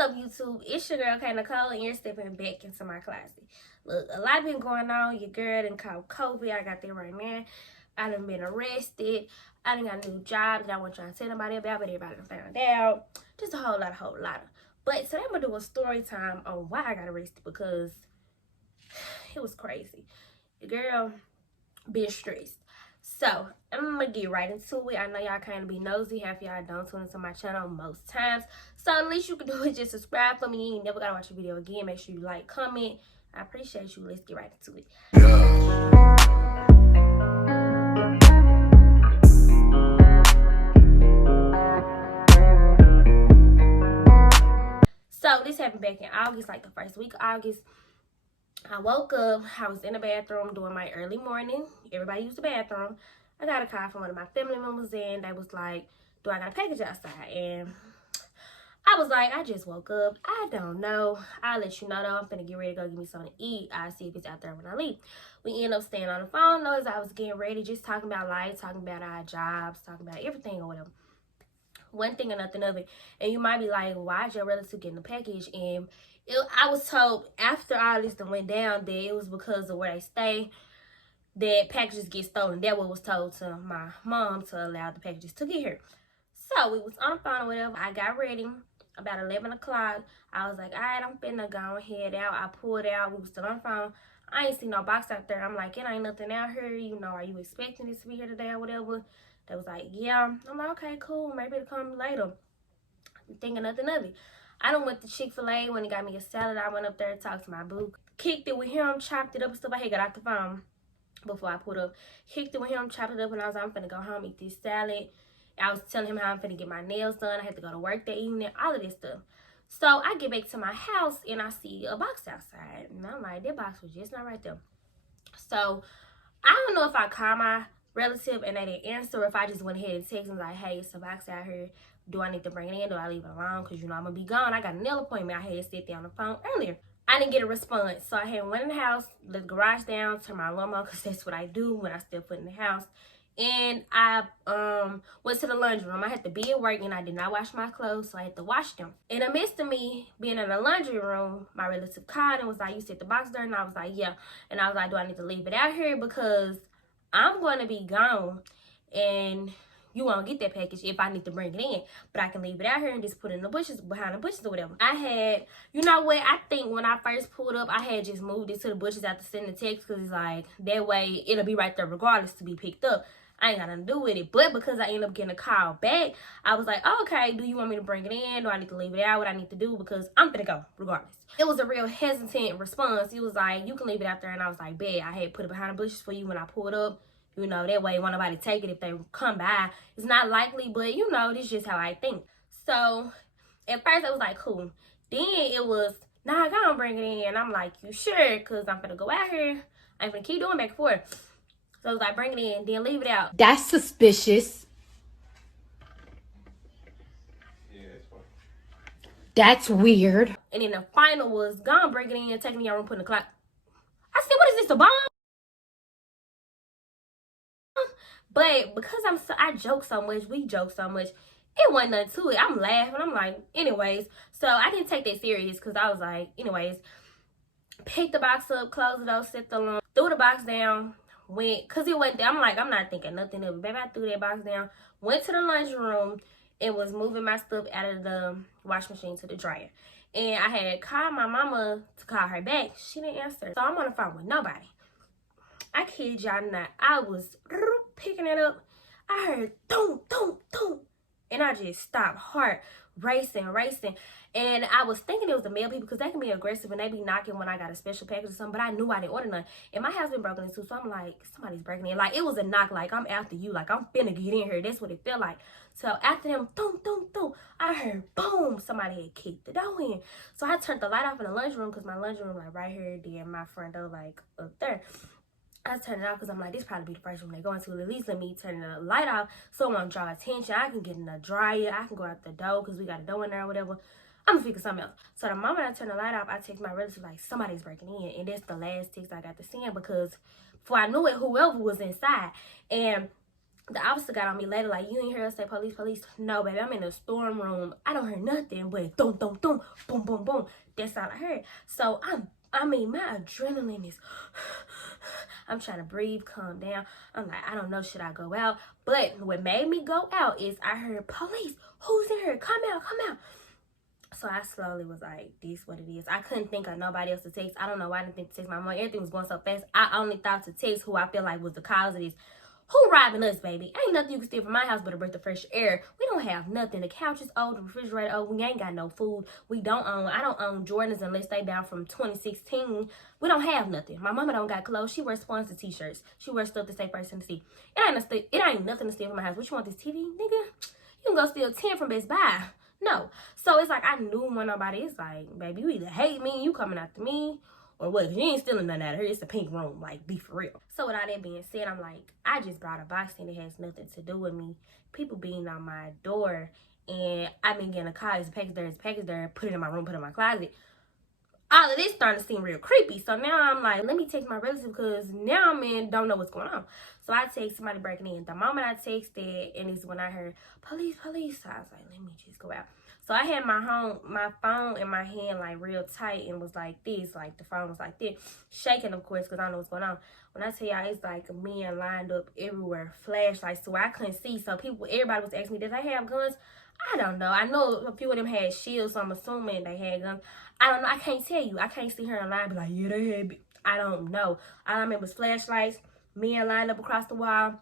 up, YouTube? It's your girl, K Nicole, and you're stepping back into my closet. Look, a lot been going on. Your girl done caught COVID. I got that right now. I done been arrested. I done got a new job that I wasn't trying to tell nobody about, but everybody done found out. Just a whole lot. But today I'm going to do a story time on why I got arrested, because it was crazy. The girl been stressed. So, I'm going to get right into it. I know y'all kind of be nosy. Half y'all don't tune into my channel most times. So, the least you can do is just subscribe for me. You ain't never got to watch a video again. Make sure you like, comment. I appreciate you. Let's get right into it. So, this happened back in August, like the first week of August. I woke up, I was in the bathroom doing my early morning. Everybody used the bathroom. I got a call from one of my family members, and they was like, do I got a package outside? And I was like, I just woke up. I don't know. I'll let you know, though. I'm finna get ready to go get me something to eat. I'll see if it's out there when I leave. We end up staying on the phone, though, as I was getting ready, just talking about life, talking about our jobs, talking about everything or whatever. One thing or nothing of it. And you might be like, why is your relative getting the package? And I was told after all this went down that it was because of where they stay that packages get stolen. That was told to my mom, to allow the packages to get here. So we was on the phone or whatever. I got ready about 11 o'clock. I was like, all right, I'm finna go head out. I pulled out. We was still on the phone. I ain't see no box out there. I'm like, it ain't nothing out here. You know, are you expecting this to be here today or whatever? They was like, yeah. I'm like, okay, cool. Maybe it'll come later. I'm thinking nothing of it. I done went to Chick-fil-A when he got me a salad. I went up there and talked to my boo. Kicked it with him, chopped it up and stuff. I had got out the phone before I put up. Kicked it with him, chopped it up, and I was like, I'm finna go home, eat this salad. I was telling him how I'm finna get my nails done. I had to go to work that evening, all of this stuff. So I get back to my house and I see a box outside. And I'm like, that box was just not right there. So I don't know if I call my relative and they didn't answer, if I just went ahead and texted them like, hey, it's a box out here. Do I need to bring it in? Do I leave it alone? Because, you know, I'm going to be gone. I got a nail appointment. I had to sit there on the phone earlier. I didn't get a response. So I had went in the house, let the garage down, turn my alarm on, because that's what I do when I step foot in the house. And I went to the laundry room. I had to be at work and I did not wash my clothes, so I had to wash them. In the midst of me being in the laundry room, my relative called and was like, you set the box there? And I was like, yeah. And I was like, do I need to leave it out here? Because I'm going to be gone and you won't get that package if I need to bring it in. But I can leave it out here and just put it in the bushes, behind the bushes or whatever. I had, you know what, I think when I first pulled up, I had just moved it to the bushes after sending the text, because it's like, that way it'll be right there regardless to be picked up. I ain't got nothing to do with it. But because I ended up getting a call back, I was like, oh, okay, do you want me to bring it in? Do I need to leave it out? What I need to do? Because I'm gonna go regardless. It was a real hesitant response. It was like, you can leave it out there. And I was like, bet. I had put it behind the bushes for you when I pulled up. You know, that way won't nobody take it if they come by. It's not likely, but you know, this is just how I think. So at first I was like, cool. Then it was, nah, go on, bring it in. I'm like, you sure? Because I'm gonna go out here. I ain't gonna keep doing back and forth. So I was like, bring it in, then leave it out. That's suspicious. Yeah, it's fine. That's weird. And then the final was, go on, bring it in, take it in your room, put in the clock. I said, what is this, a bomb? But because I joke so much, we joke so much, it wasn't nothing to it. I'm laughing. I'm like, anyways. So I didn't take that serious, because I was like, anyways. Picked the box up, closed the door, set the alarm, threw the box down, went, because it went there. I'm like, I'm not thinking nothing of it. Baby, I threw that box down, went to the laundry room, and was moving my stuff out of the wash machine to the dryer. And I had called my mama to call her back. She didn't answer. So I'm on the phone with nobody. I kid y'all not. I was picking it up. I heard thump, thump, thump. And I just stopped hard, racing. And I was thinking it was the mail people, because they can be aggressive and they be knocking when I got a special package or something. But I knew I didn't order none. And my house been broken into, so I'm like, somebody's breaking in. Like, it was a knock, like, I'm after you. Like, I'm finna get in here. That's what it felt like. So after them, thump, thump, thump, I heard boom, somebody had kicked the door in. So I turned the light off in the lunch room, because my lunch room, like, right here, then my front door, like, up there. I turned it off because I'm like, this probably be the first room they go into. At least let me turn the light off so it won't draw attention. I can get in the dryer. I can go out the door because we got a door in there or whatever. I'm gonna figure something else. So the moment I turn the light off, I text my relative like, somebody's breaking in. And that's the last text I got to send, because before I knew it, whoever was inside. And The officer got on me later, like, you ain't hear us say police, police. No, baby, I'm in the storm room. I don't hear nothing but thump, thump, thump, boom, boom, boom. That's all I heard. So my adrenaline is, I'm trying to breathe, calm down. I'm like, I don't know, should I go out? But what made me go out is I heard, police, who's in here? Come out, come out. So I slowly was like, this what it is. I couldn't think of nobody else to text. I don't know why I didn't think to text my mom. Everything was going so fast. I only thought to text who I feel like was the cause of this. Who robbing us, baby? Ain't nothing you can steal from my house but a breath of fresh air. We don't have nothing. The couch is old, the refrigerator old. We ain't got no food. I don't own Jordans unless they down from 2016. We don't have nothing. My mama don't got clothes. She wears sponsor t-shirts. She wears stuff to say first in the sea. It ain't nothing to steal from my house. What you want, this TV, nigga? You can go steal 10 from Best Buy. No. So it's like I knew when nobody, it's like, baby, you either hate me, you coming after me, or what? You ain't stealing nothing out of here. It's a pink room. Like, be for real. So with all that being said, I'm like, I just brought a box in that has nothing to do with me. People being on my door, and I've been getting a call. It's a package there. Put it in my room, put it in my closet. All of this starting to seem real creepy. So now I'm like, let me text my relative because now don't know what's going on. So I text somebody breaking in. The moment I texted, and it's when I heard, police, police. So I was like, let me just go out. So I had my phone in my hand like real tight and was like this, like the phone was like this, shaking of course because I don't know what's going on. When I tell y'all, it's like men lined up everywhere, flashlights to where I couldn't see. So everybody was asking me, did they have guns? I don't know. I know a few of them had shields, so I'm assuming they had guns. I don't know. I can't tell you. I can't see her in line and be like, yeah, they had. I don't know. All I remember was flashlights, men lined up across the wall,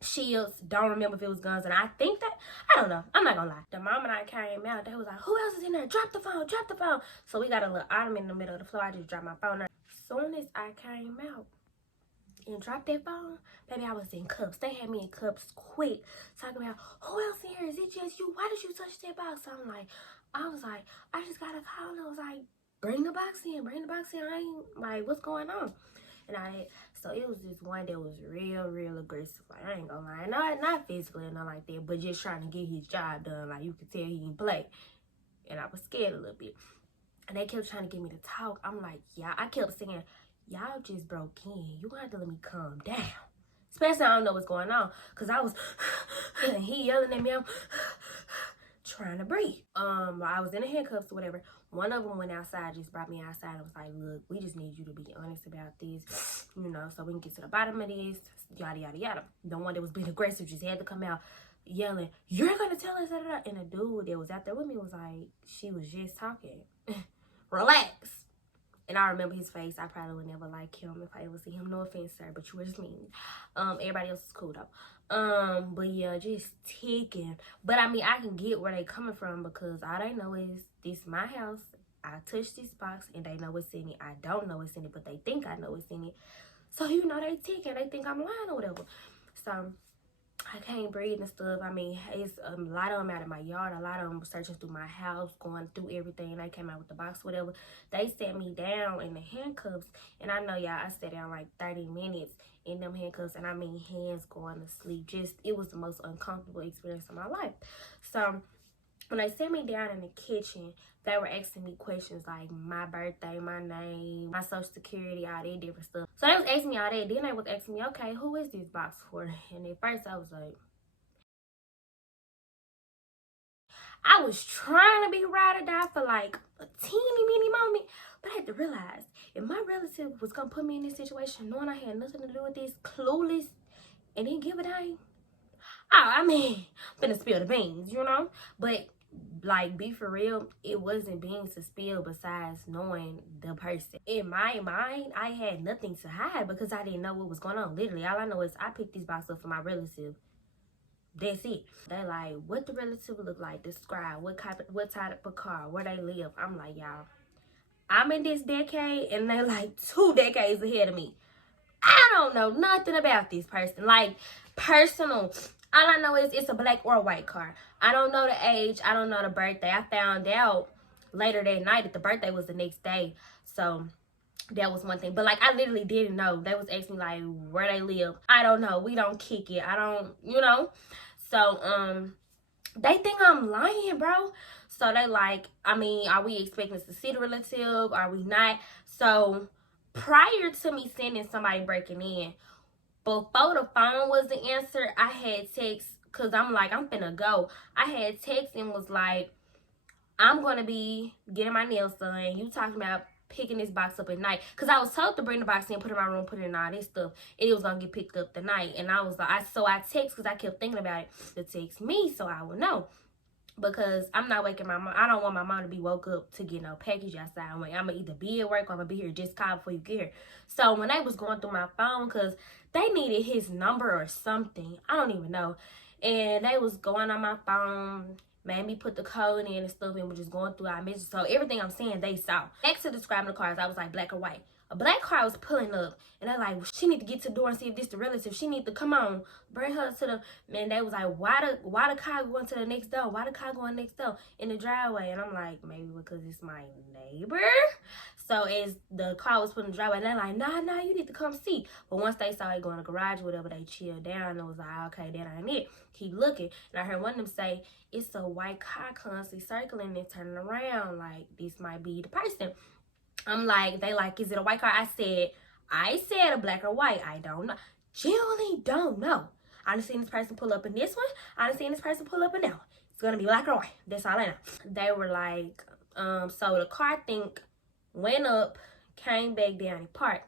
shields. Don't remember if it was guns. And I think that, I don't know. I'm not gonna lie. The moment I came out, they was like, who else is in there? Drop the phone, drop the phone. So we got a little ottoman in the middle of the floor. I just dropped my phone there. As soon as I came out and dropped that phone, baby, I was in cuffs. They had me in cuffs quick, talking about, who else in here? Is it just you? Why did you touch that box? So I was like, I just got a call, and I was like, bring the box in, bring the box in. I ain't, like, what's going on? And so it was this one that was real aggressive. Like, I ain't gonna lie. Not physically or nothing like that, but just trying to get his job done. Like, you could tell he didn't play. And I was scared a little bit. And they kept trying to get me to talk. I'm like, yeah, I kept saying, y'all just broke in. You gonna have to let me calm down. Especially I don't know what's going on. Because I was, and he yelling at me. I'm trying to breathe. I was in the handcuffs or whatever. One of them went outside, just brought me outside and was like, look, we just need you to be honest about this, you know, so we can get to the bottom of this, yada, yada, yada. The one that was being aggressive just had to come out yelling, you're going to tell us, da, da, da. And the dude that was out there with me was like, she was just talking. Relax. And I remember his face. I probably would never like him if I ever see him. No offense, sir, but you were just mean. Everybody else is cool though. But yeah, just ticking. But I mean, I can get where they coming from because all they know is this is my house. I touched this box and they know what's in it. I don't know what's in it, but they think I know what's in it. So you know they ticking. They think I'm lying or whatever. So I can't breathe and stuff. I mean, it's a lot of them out of my yard. A lot of them searching through my house, going through everything. They came out with the box, whatever. They set me down in the handcuffs. And I know, y'all, I sat down like 30 minutes in them handcuffs. And I mean, hands going to sleep. Just, it was the most uncomfortable experience of my life. So when they set me down in the kitchen, they were asking me questions like my birthday, my name, my social security, all that different stuff. So they was asking me all that. Then they was asking me, okay, who is this box for? And at first I was like, I was trying to be ride or die for like a teeny mini moment. But I had to realize, if my relative was going to put me in this situation knowing I had nothing to do with this, clueless, and didn't give a damn, I mean, I'm finna spill the beans, you know? But like, be for real, it wasn't beans to spill besides knowing the person. In my mind, I had nothing to hide because I didn't know what was going on. Literally, all I know is I picked this box up for my relative. That's it. They like, what the relative look like, describe what type of car, where they live. I'm like, y'all, I'm in this decade and they're like 2 decades ahead of me. I don't know nothing about this person. Like, personal. All I know is it's a black or white car. I don't know the age. I don't know the birthday. I found out later that night that the birthday was the next day. So that was one thing. But like, I literally didn't know. They was asking me like where they live. I don't know. We don't kick it. I don't, you know. So they think I'm lying, bro. So they like, I mean, are we expecting us to see the relative? Are we not? So prior to me sending somebody breaking in, Before the phone was the answer, I had text, because I'm like, I'm finna go. I had text and was like, I'm going to be getting my nails done. You talking about picking this box up at night. Because I was told to bring the box in, put it in my room, put it in all this stuff. And it was going to get picked up tonight. And I was like, I text because I kept thinking about it to text me so I would know. Because I'm not waking my mom. I don't want my mom to be woke up to get no package outside. I'm going to either be at work or I'm going to be here. Just call before you get here. So when they was going through my phone, because they needed his number or something. I don't even know. And they was going on my phone, made me put the code in and stuff, and was just going through our messages. So everything I'm saying, they saw. Next to describing the cars, I was like black or white. A black car was pulling up, and they're like, well, she need to get to the door and see if this the relative. She need to come on, bring her to the. Man, they was like, why the car going to the next door? Why the car going next door in the driveway? And I'm like, maybe because it's my neighbor. So as the car was put in the driveway, they're like, nah, you need to come see. But once they saw it go in the garage or whatever, they chilled down and was like, okay, that ain't it. Keep looking. And I heard one of them say, it's a white car constantly circling and turning around. Like, this might be the person. I'm like, they like, is it a white car? I said a black or white. I don't know. Genuinely don't know. I done seen this person pull up in this one. I done seen this person pull up in that one. It's gonna be black or white. That's all I know. They were like, so the car went up, came back down and parked,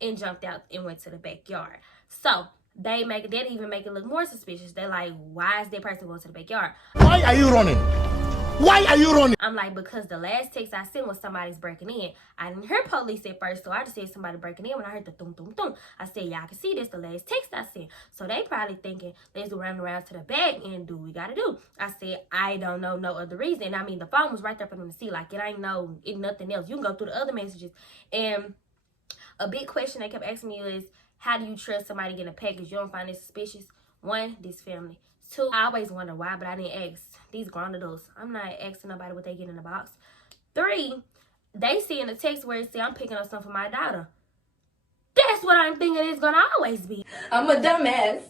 and jumped out and went to the backyard. So they even make it look more suspicious. They're like, why is that person going to the backyard? Why are you running? Why are you running? I'm like, because the last text I sent was somebody's breaking in. I didn't hear police at first, so I just said somebody breaking in. When I heard the thum, thum, thum, I said, y'all can see this, the last text I sent. So they probably thinking, let's run around to the back and do what we gotta do. I said, I don't know no other reason. I mean, the phone was right there for them to see. Like, it ain't nothing else. You can go through the other messages. And a big question they kept asking me is, how do you trust somebody getting a package? You don't find it suspicious? One, this family. Two, I always wonder why, but I didn't ask these grown adults. I'm not asking nobody what they get in the box. Three, they see in the text where it says I'm picking up something for my daughter. That's what I'm thinking it's gonna always be. I'm a dumbass.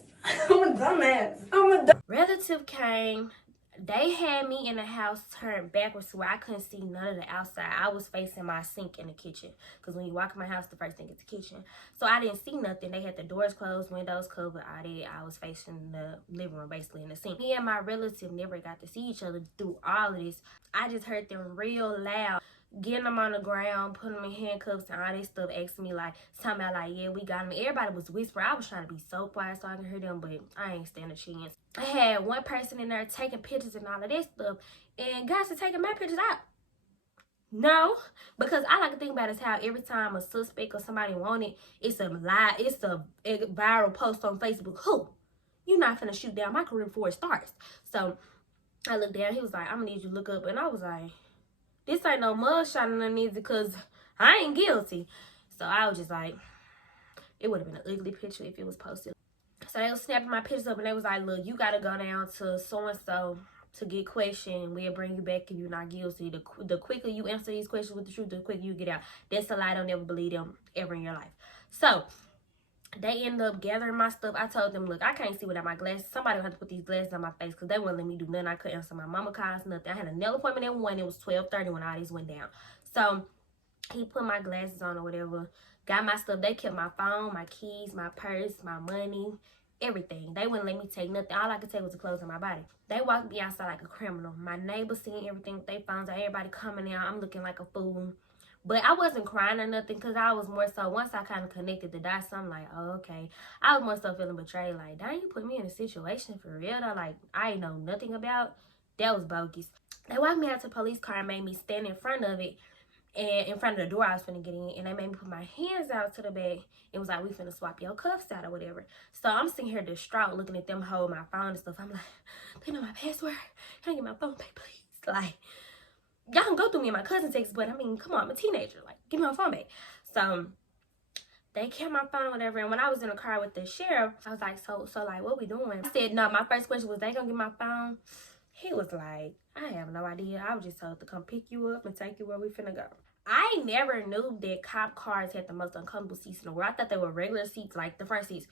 Relative came. They had me in the house turned backwards where I couldn't see none of the outside. I was facing my sink in the kitchen. Because when you walk in my house, the first thing is the kitchen. So I didn't see nothing. They had the doors closed, windows covered, all that. I was facing the living room, basically, in the sink. Me and my relative never got to see each other through all of this. I just heard them real loud, getting them on the ground, putting them in handcuffs and all this stuff, asking me, like, talking about, like, yeah, we got them. Everybody was whispering. I was trying to be so quiet so I can hear them, but I ain't stand a chance. I had one person in there taking pictures and all of this stuff, and guys are taking my pictures out. No, because I like to think about is how every time a suspect or somebody wanted, it's a lie, it's a viral post on Facebook. Who? You're not finna shoot down my career before it starts. So I looked down, he was like, I'm gonna need you to look up, and I was like, this ain't no mugshot underneath because I ain't guilty. So I was just like, it would have been an ugly picture if it was posted. So they was snapping my pictures up and they was like, look, you got to go down to so-and-so to get questioned. We'll bring you back if you're not guilty. The quicker you answer these questions with the truth, the quicker you get out. That's a lie. Don't ever believe them ever in your life. So they ended up gathering my stuff. I told them, look, I can't see without my glasses. Somebody will have to put these glasses on my face because they wouldn't let me do nothing. I couldn't answer my mama calls, nothing. I had a nail appointment at 1. It was 12:30 when all these went down. So he put my glasses on or whatever, got my stuff. They kept my phone, my keys, my purse, my money, everything. They wouldn't let me take nothing. All I could take was the clothes on my body. They walked me outside like a criminal. My neighbors seeing everything with their phones, everybody coming out. I'm looking like a fool. But I wasn't crying or nothing because I was more so, once I kind of connected the dots, I'm like, oh, okay. I was more so feeling betrayed. Like, dang, you put me in a situation for real though? Like, I ain't know nothing about. That was bogus. They walked me out to the police car and made me stand in front of it. And in front of the door I was finna get in, and they made me put my hands out to the back. It was like, we finna swap your cuffs out or whatever. So I'm sitting here distraught looking at them hold my phone and stuff. I'm like, they know my password. Can I get my phone back, please? Like, y'all can go through me and my cousin text, but I mean, come on, I'm a teenager. Like, give me my phone back. So they kept my phone, whatever. And when I was in the car with the sheriff, I was like, so like, what we doing? I said, no, my first question was, they gonna get my phone? He was like, I have no idea. I was just told to come pick you up and take you where we finna go. I never knew that cop cars had the most uncomfortable seats in the world. I thought they were regular seats, like the front seats.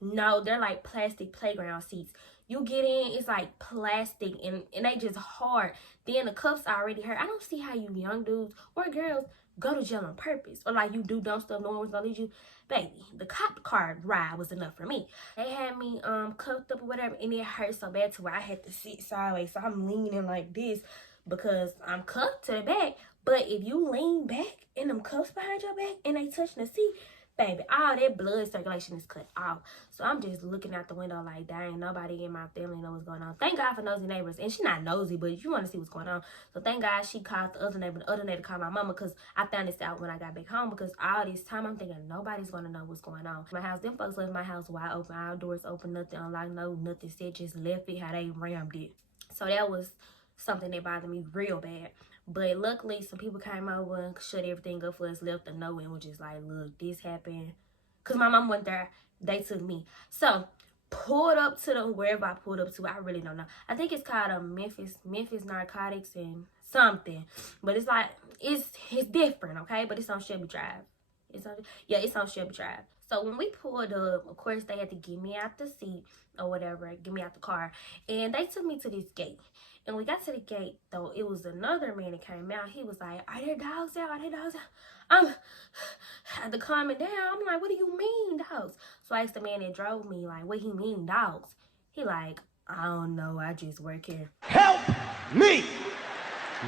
No, they're like plastic playground seats. You get in, it's like plastic and they just hard. Then the cuffs already hurt. I don't see how you young dudes or girls go to jail on purpose. Or like you do dumb stuff, no one was gonna lead you. Baby, the cop car ride was enough for me. They had me cuffed up or whatever, and it hurt so bad to where I had to sit sideways. So I'm leaning like this because I'm cuffed to the back. But if you lean back and them cuffs behind your back and they touch the seat, baby, all that blood circulation is cut off. So I'm just looking out the window like, dang, nobody in my family knows what's going on. Thank God for nosy neighbors. And she not nosy, but you want to see what's going on. So thank God she called the other neighbor. The other neighbor called my mama because I found this out when I got back home. Because all this time I'm thinking nobody's going to know what's going on. My house, them folks left my house wide open. All doors open, nothing unlocked, no nothing said. Just left it how they rammed it. So that was something that bothered me real bad. But luckily, some people came over and shut everything up for us, left a note, and was just like, look, this happened. Because my mom went there. They took me. So, pulled up to the, wherever I pulled up to, I really don't know. I think it's called Memphis Narcotics and something. But it's like, it's different, okay? But it's on Shelby Drive. It's on Shelby Drive. So, when we pulled up, of course, they had to get me out the seat or whatever, get me out the car. And they took me to this gate. And we got to the gate, though, it was another man that came out. He was like, are there dogs out? Are there dogs out? I had to calm it down. I'm like, what do you mean, dogs? So I asked the man that drove me, like, what he mean, dogs? He like, I don't know. I just work here. Help me,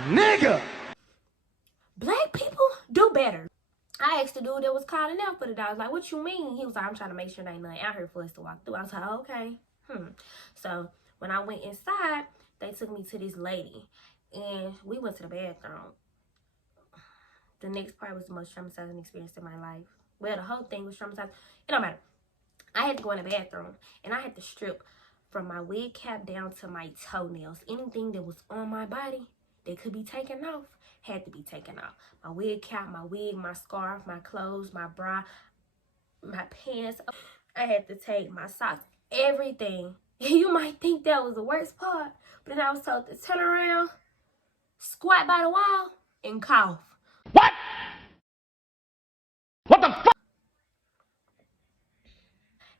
nigga. Black people do better. I asked the dude that was calling out for the dogs, like, what you mean? He was like, I'm trying to make sure there ain't nothing out here for us to walk through. I was like, okay. So when I went inside, they took me to this lady, and we went to the bathroom. The next part was the most traumatizing experience in my life. Well, the whole thing was traumatizing. It don't matter. I had to go in the bathroom, and I had to strip from my wig cap down to my toenails. Anything that was on my body that could be taken off had to be taken off. My wig cap, my wig, my scarf, my clothes, my bra, my pants. I had to take my socks, everything. You might think that was the worst part, but then I was told to turn around, squat by the wall, and cough. What? What the fuck?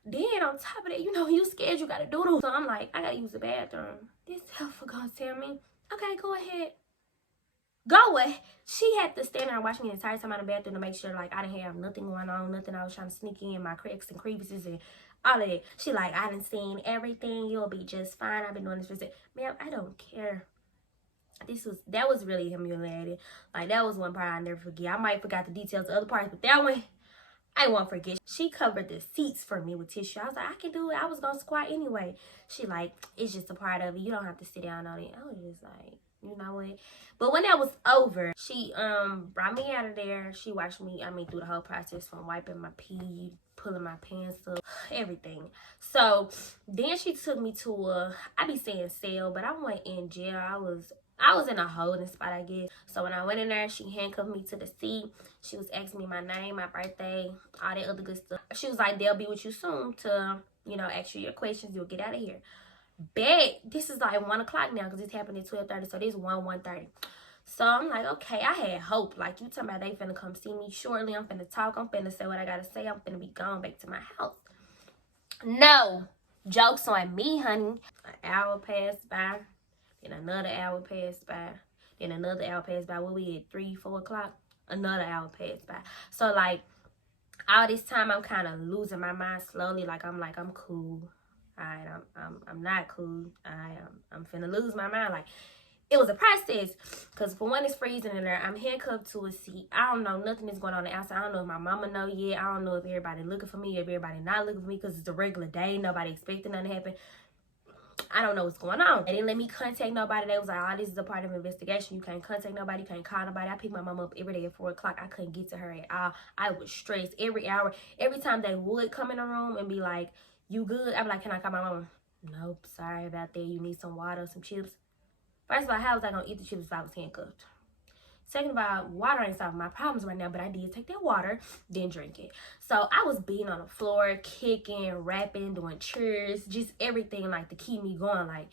Then on top of that, you know, you scared you gotta doodle. So I'm like, I gotta use the bathroom. This helper gonna tell me, okay, go ahead. Go away. She had to stand there and watch me the entire time out of the bathroom to make sure, like, I didn't have nothing going on, nothing I was trying to sneak in, my cracks and crevices and all of that. She like, I done seen everything. You'll be just fine. I've been doing this for a ma'am, I don't care. That was really humiliating. Like, that was one part I'll never forget. I might forgot the details of other parts, but that one, I won't forget. She covered the seats for me with tissue. I was like, I can do it. I was gonna squat anyway. She like, it's just a part of it. You don't have to sit down on it. I was just like, you know what? But when that was over, she brought me out of there. She watched me, through the whole process from wiping my pee, pulling my pants up, everything. So then she took me to I be saying cell, but I went in jail. I was in a holding spot, I guess. So when I went in there, she handcuffed me to the seat. She was asking me my name, my birthday, all that other good stuff. She was like, they'll be with you soon to, you know, ask you your questions. You'll get out of here. Bet this is like 1 o'clock now because this happened at 12:30. So this is 1:30. So I'm like, okay, I had hope. Like, you talking about they finna come see me shortly. I'm finna talk. I'm finna say what I gotta say. I'm finna be gone back to my house. No. Joke's on me, honey. An hour passed by. Then another hour passed by. Then another hour passed by. What we at, 3, 4 o'clock? Another hour passed by. So, like, all this time, I'm kind of losing my mind slowly. Like, I'm cool. Alright, I'm not cool. I'm finna lose my mind. Like, it was a process. Because for one, it's freezing in there. I'm handcuffed to a seat. I don't know. Nothing is going on outside. I don't know if my mama know yet. I don't know if everybody looking for me, if everybody not looking for me, because it's a regular day. Nobody expecting nothing to happen. I don't know what's going on. They didn't let me contact nobody. They was like, oh, this is a part of investigation. You can't contact nobody. You can't call nobody. I picked my mom up every day at 4 o'clock. I couldn't get to her at all. I was stressed every hour. Every time they would come in the room and be like, you good? I'd be like, can I call my mama? Nope, sorry about that. You need some water, some chips. First of all, how was I going to eat the chips if I was handcuffed? Second of all, water ain't solving my problems right now, but I did take that water, then drink it. So I was beating on the floor, kicking, rapping, doing cheers, just everything like to keep me going. Like,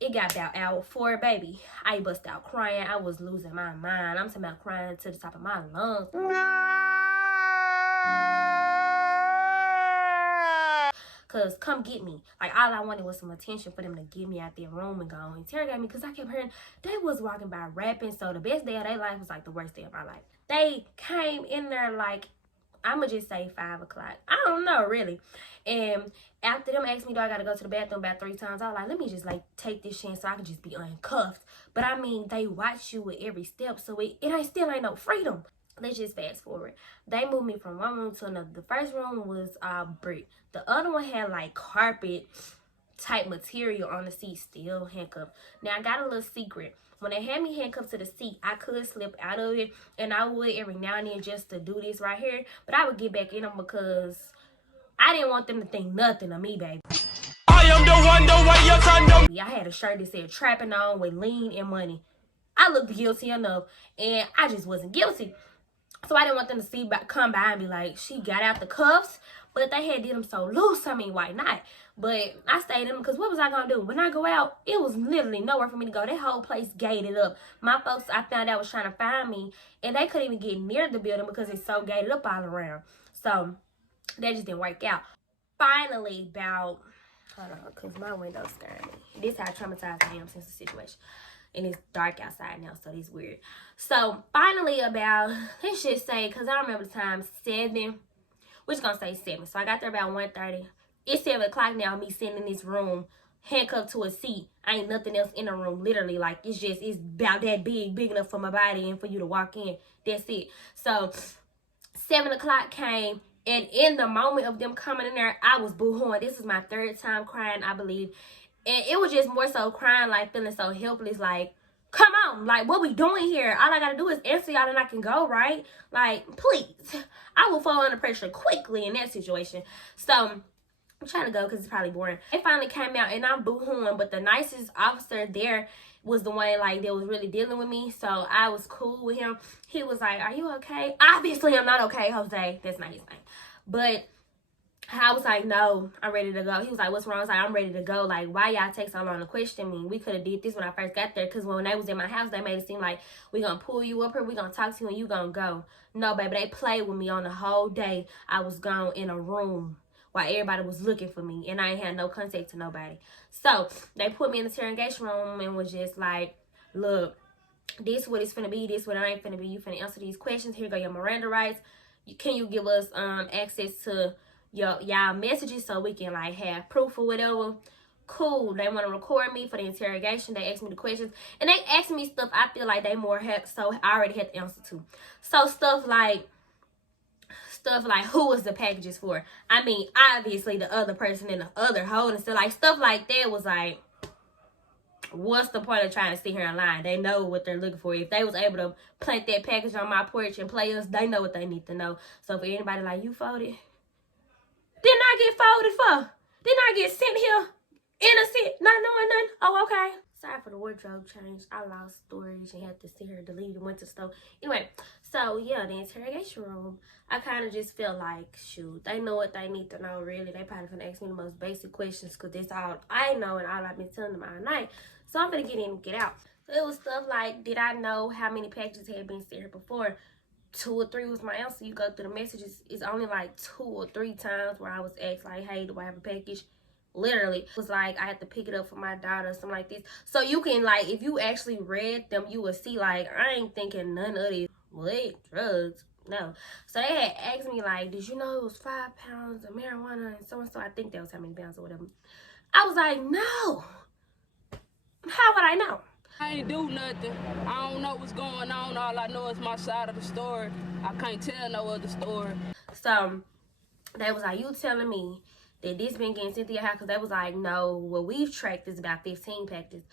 it got about hour 4, baby. I bust out crying. I was losing my mind. I'm talking about crying to the top of my lungs. Because come get me. Like, all I wanted was some attention for them to get me out their room and go and interrogate me. Because I kept hearing they was walking by rapping. So the best day of their life was like the worst day of my life. They came in there like, I'ma just say 5 o'clock. I don't know, really. And after them asking me, do I gotta go to the bathroom about 3 times? I was like, let me just like take this chance so I can just be uncuffed. But I mean, they watch you with every step, so it still ain't no freedom. Let's just fast forward. They moved me from one room to another. The first room was brick. The other one had like carpet type material on the seat, still handcuffed. Now I got a little secret. When they had me handcuffed to the seat, I could slip out of it, and I would every now and then just to do this right here, but I would get back in them because I didn't want them to think nothing of me, baby. I am the one, the way you turn them. I had a shirt that said trapping on with lean and money. I looked guilty enough, and I just wasn't guilty. So I didn't want them to come by and be like, she got out the cuffs, but they had did them so loose. I mean, why not? But I stayed in them because what was I going to do? When I go out, it was literally nowhere for me to go. That whole place gated up. My folks, I found out, was trying to find me, and they couldn't even get near the building because it's so gated up all around. So that just didn't work out. Finally, about, hold on, because my window's scaring me. This is how traumatized I am since the situation. And it's dark outside now, so it's weird. So finally, about, let's just say, because I don't remember the time, 7. We're just gonna say 7. So I got there about 1:30. It's 7 o'clock now. Me sitting in this room, handcuffed to a seat. I ain't nothing else in the room. Literally, like it's about that big enough for my body and for you to walk in. That's it. So 7 o'clock came, and in the moment of them coming in there, I was boo-hooing. This is my 3rd time crying, I believe. And it was just more so crying, like feeling so helpless, like, come on, like, what we doing here? All I gotta do is answer y'all and I can go, right? Like, please. I will fall under pressure quickly in that situation. So I'm trying to go because it's probably boring. They finally came out and I'm boo-hooing, but the nicest officer there was the one like that was really dealing with me. So I was cool with him. He was like, are you okay? Obviously I'm not okay, Jose. That's not his name. But I was like, no, I'm ready to go. He was like, what's wrong? I was like, I'm ready to go. Like, why y'all take so long to question me? We could have did this when I first got there. Because when they was in my house, they made it seem like we going to pull you up here. We going to talk to you and you going to go. No, baby, they played with me on the whole day. I was gone in a room while everybody was looking for me. And I ain't had no contact to nobody. So they put me in the interrogation room and was just like, look, this what it's finna be. This what it ain't finna be. You finna answer these questions. Here go your Miranda rights. Can you give us access to y'all messages so we can like have proof or whatever? Cool. They want to record me for the interrogation. They ask me the questions and they ask me stuff I feel like they more have, so I already had the answer to. So stuff like who was the packages for? I mean, obviously the other person in the other hole, and so like stuff like that was like, what's the point of trying to sit here and lie? They know what they're looking for. If they was able to plant that package on my porch and play us, they know what they need to know. So for anybody like, you folded? Didn't I get folded for? Didn't I get sent here innocent, not knowing nothing? Oh, okay. Sorry for the wardrobe change. I lost storage and had to sit here, delete and went to store. Anyway, so yeah, the interrogation room, I kind of just feel like, shoot, they know what they need to know, really. They probably gonna ask me the most basic questions because that's all I know and all I've been telling them all night. So I'm gonna get in and get out. So it was stuff like, did I know how many packages had been sent here before? 2 or 3 was my answer. You go through the messages, it's only like 2 or 3 times where I was asked like, hey, do I have a package? Literally, it was like I had to pick it up for my daughter or something like this. So you can like, if you actually read them, you would see like, I ain't thinking none of these. What? Drugs? No. So they had asked me like, did you know it was 5 pounds of marijuana and so and so? I think that was how many pounds or whatever. I was like, no. How would I know? I ain't do nothing. I don't know what's going on. All I know is my side of the story. I can't tell no other story. So they was like, you telling me that this been getting sent to your house? Because they was like, no, what we've tracked is about 15 packages.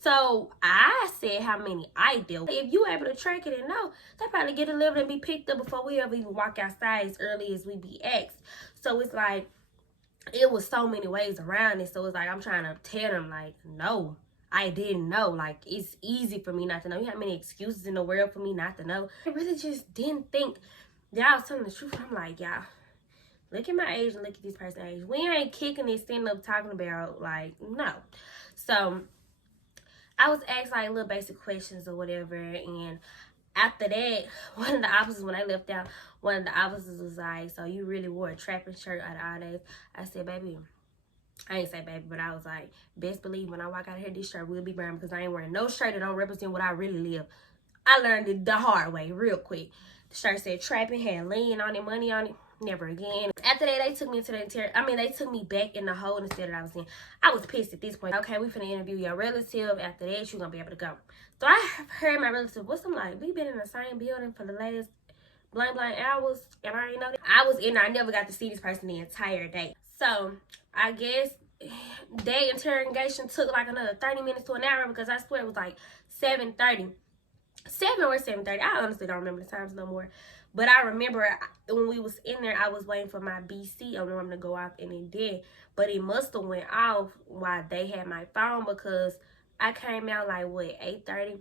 So I said how many I deal with. If you able to track it and know, they probably get delivered and be picked up before we ever even walk outside as early as we be asked. So it's like, it was so many ways around it. So it's like, I'm trying to tell them like, no, I didn't know. Like, it's easy for me not to know. You know how many excuses in the world for me not to know? I really just didn't think that I was telling the truth. I'm like, y'all, look at my age and look at this person's age. We ain't kicking this thing up talking about, like, no. So I was asked like little basic questions or whatever, and after that, one of the officers, when I left out, one of the officers was like, so you really wore a trapping shirt out of all days? I said, baby, I ain't say baby, but I was like, best believe when I walk out of here, this shirt will be brown because I ain't wearing no shirt that don't represent what I really live. I learned it the hard way, real quick. The shirt said trapping, had lean on it, money on it. Never again. After that, they took me into the they took me back in the holding cell that I was in. I was pissed at this point. Okay, we finna interview your relative. After that, you gonna be able to go. So I heard my relative, what's I'm like, we been in the same building for the last blank hours, and I ain't know that. I was in there, I never got to see this person the entire day. So I guess that interrogation took like another 30 minutes to an hour because I swear it was like 7:30. 7 or 7:30. I honestly don't remember the times no more. But I remember when we was in there, I was waiting for my BC alarm to go off, and it did. But it must have went off while they had my phone because I came out like, what, 8:30,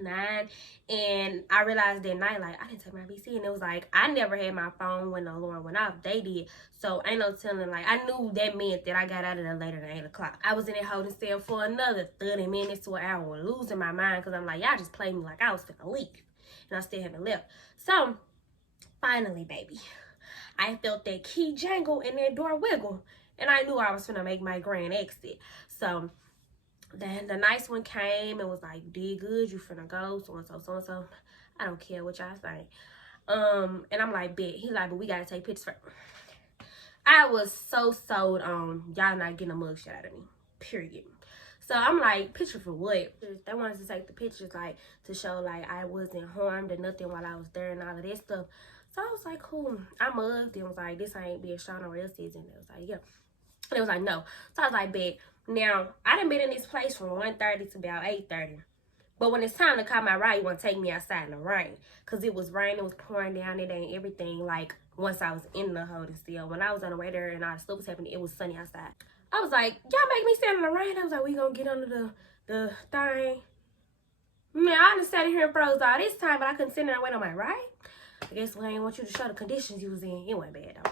9? And I realized that night, like, I didn't take my BC. And it was like, I never had my phone when the alarm went off. They did. So ain't no telling, like, I knew that meant that I got out of there later than 8 o'clock. I was in there holding cell for another 30 minutes to an hour, losing my mind because I'm like, y'all just played me like I was finna leave. And I still haven't left. So, finally, baby, I felt that key jangle and that door wiggle. And I knew I was finna make my grand exit. So, then the nice one came and was like, you did good, you finna go, so-and-so, so-and-so. I don't care what y'all think. And I'm like, bet. He like, but we gotta take pictures first. I was so sold on y'all not getting a mugshot out of me. Period. So I'm like, picture for what? They wanted to take the pictures, like, to show, like, I wasn't harmed or nothing while I was there and all of that stuff. So I was like, cool. I mugged and was like, this ain't being shown nowhere else is. And it was like, yeah. And it was like, no. So I was like, bet. Now, I done been in this place from 1:30 to about 8:30. But when it's time to call my ride, you want to take me outside in the rain. Because it was raining, it was pouring down, it ain't everything. Like, once I was in the holding still. When I was on the way there and all the stuff was happening, it was sunny outside. I was like, y'all make me stand in the rain. I was like, we gonna get under the thing. Man, I done sat in here and froze all this time, but I couldn't sit there and wait on my ride. I guess I ain't want you to show the conditions you was in. It wasn't bad, though.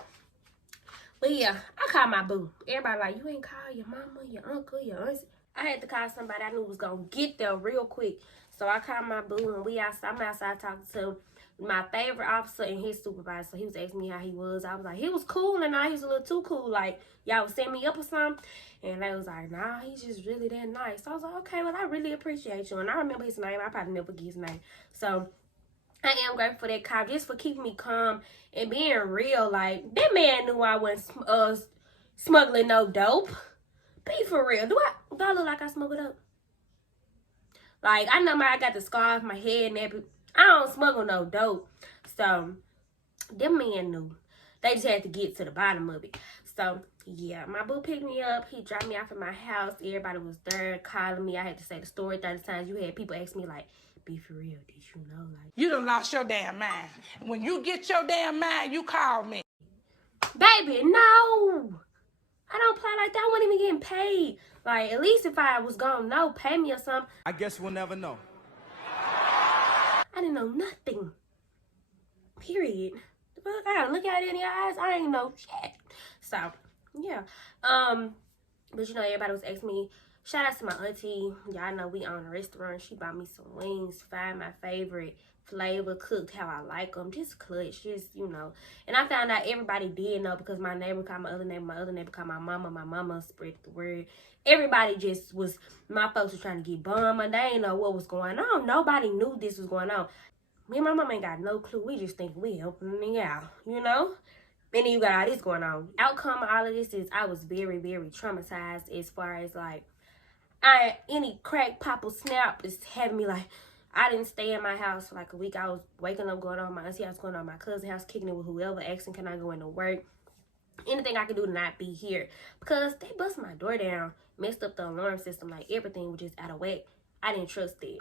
But yeah, I called my boo. Everybody like, you ain't call your mama, your uncle, your auntie. I had to call somebody I knew was gonna get there real quick. So I called my boo and I'm outside talking to my favorite officer and his supervisor. So he was asking me how he was. I was like, he was cool and he was a little too cool. Like, y'all was setting me up or something. And they was like, nah, he's just really that nice. So I was like, okay, well, I really appreciate you. And I remember his name. I probably never forget his name. So I am grateful for that call, just for keeping me calm and being real. Like, that man knew I wasn't smuggling no dope. Be for real. Do I look like I smuggle dope? Like, I know I got the scar off my head and everything. I don't smuggle no dope. So, them men knew. They just had to get to the bottom of it. So, yeah, my boo picked me up. He dropped me off at my house. Everybody was there calling me. I had to say the story 30 times. You had people ask me, like, be for real, did you know? Like, you done lost your damn mind. When you get your damn mind, you call me. Baby, no. I don't play like that. I wasn't even getting paid. Like, at least if I was gonna know, pay me or something. I guess we'll never know. I didn't know nothing. Period. I gotta look at it in your eyes. I ain't know shit. So, yeah. But you know, everybody was asking me. Shout out to my auntie. Y'all know we own a restaurant. She bought me some wings. Find my favorite flavor, cooked how I like them. Just clutch. Just, you know. And I found out everybody did know because my neighbor called my other neighbor called my mama. My mama spread the word. Everybody just was, my folks were trying to get bummed and they didn't know what was going on. Nobody knew this was going on. Me and my mama ain't got no clue. We just think we helping out, you know? And then you got all this going on. Outcome of all of this is I was very, very traumatized as far as like, any crack, pop, or snap is having me like, I didn't stay in my house for like a week. I was waking up, going on my auntie house, going on my cousin's house, kicking it with whoever, asking can I go into work. Anything I could do to not be here. Because they bust my door down, messed up the alarm system, like everything was just out of whack. I didn't trust it.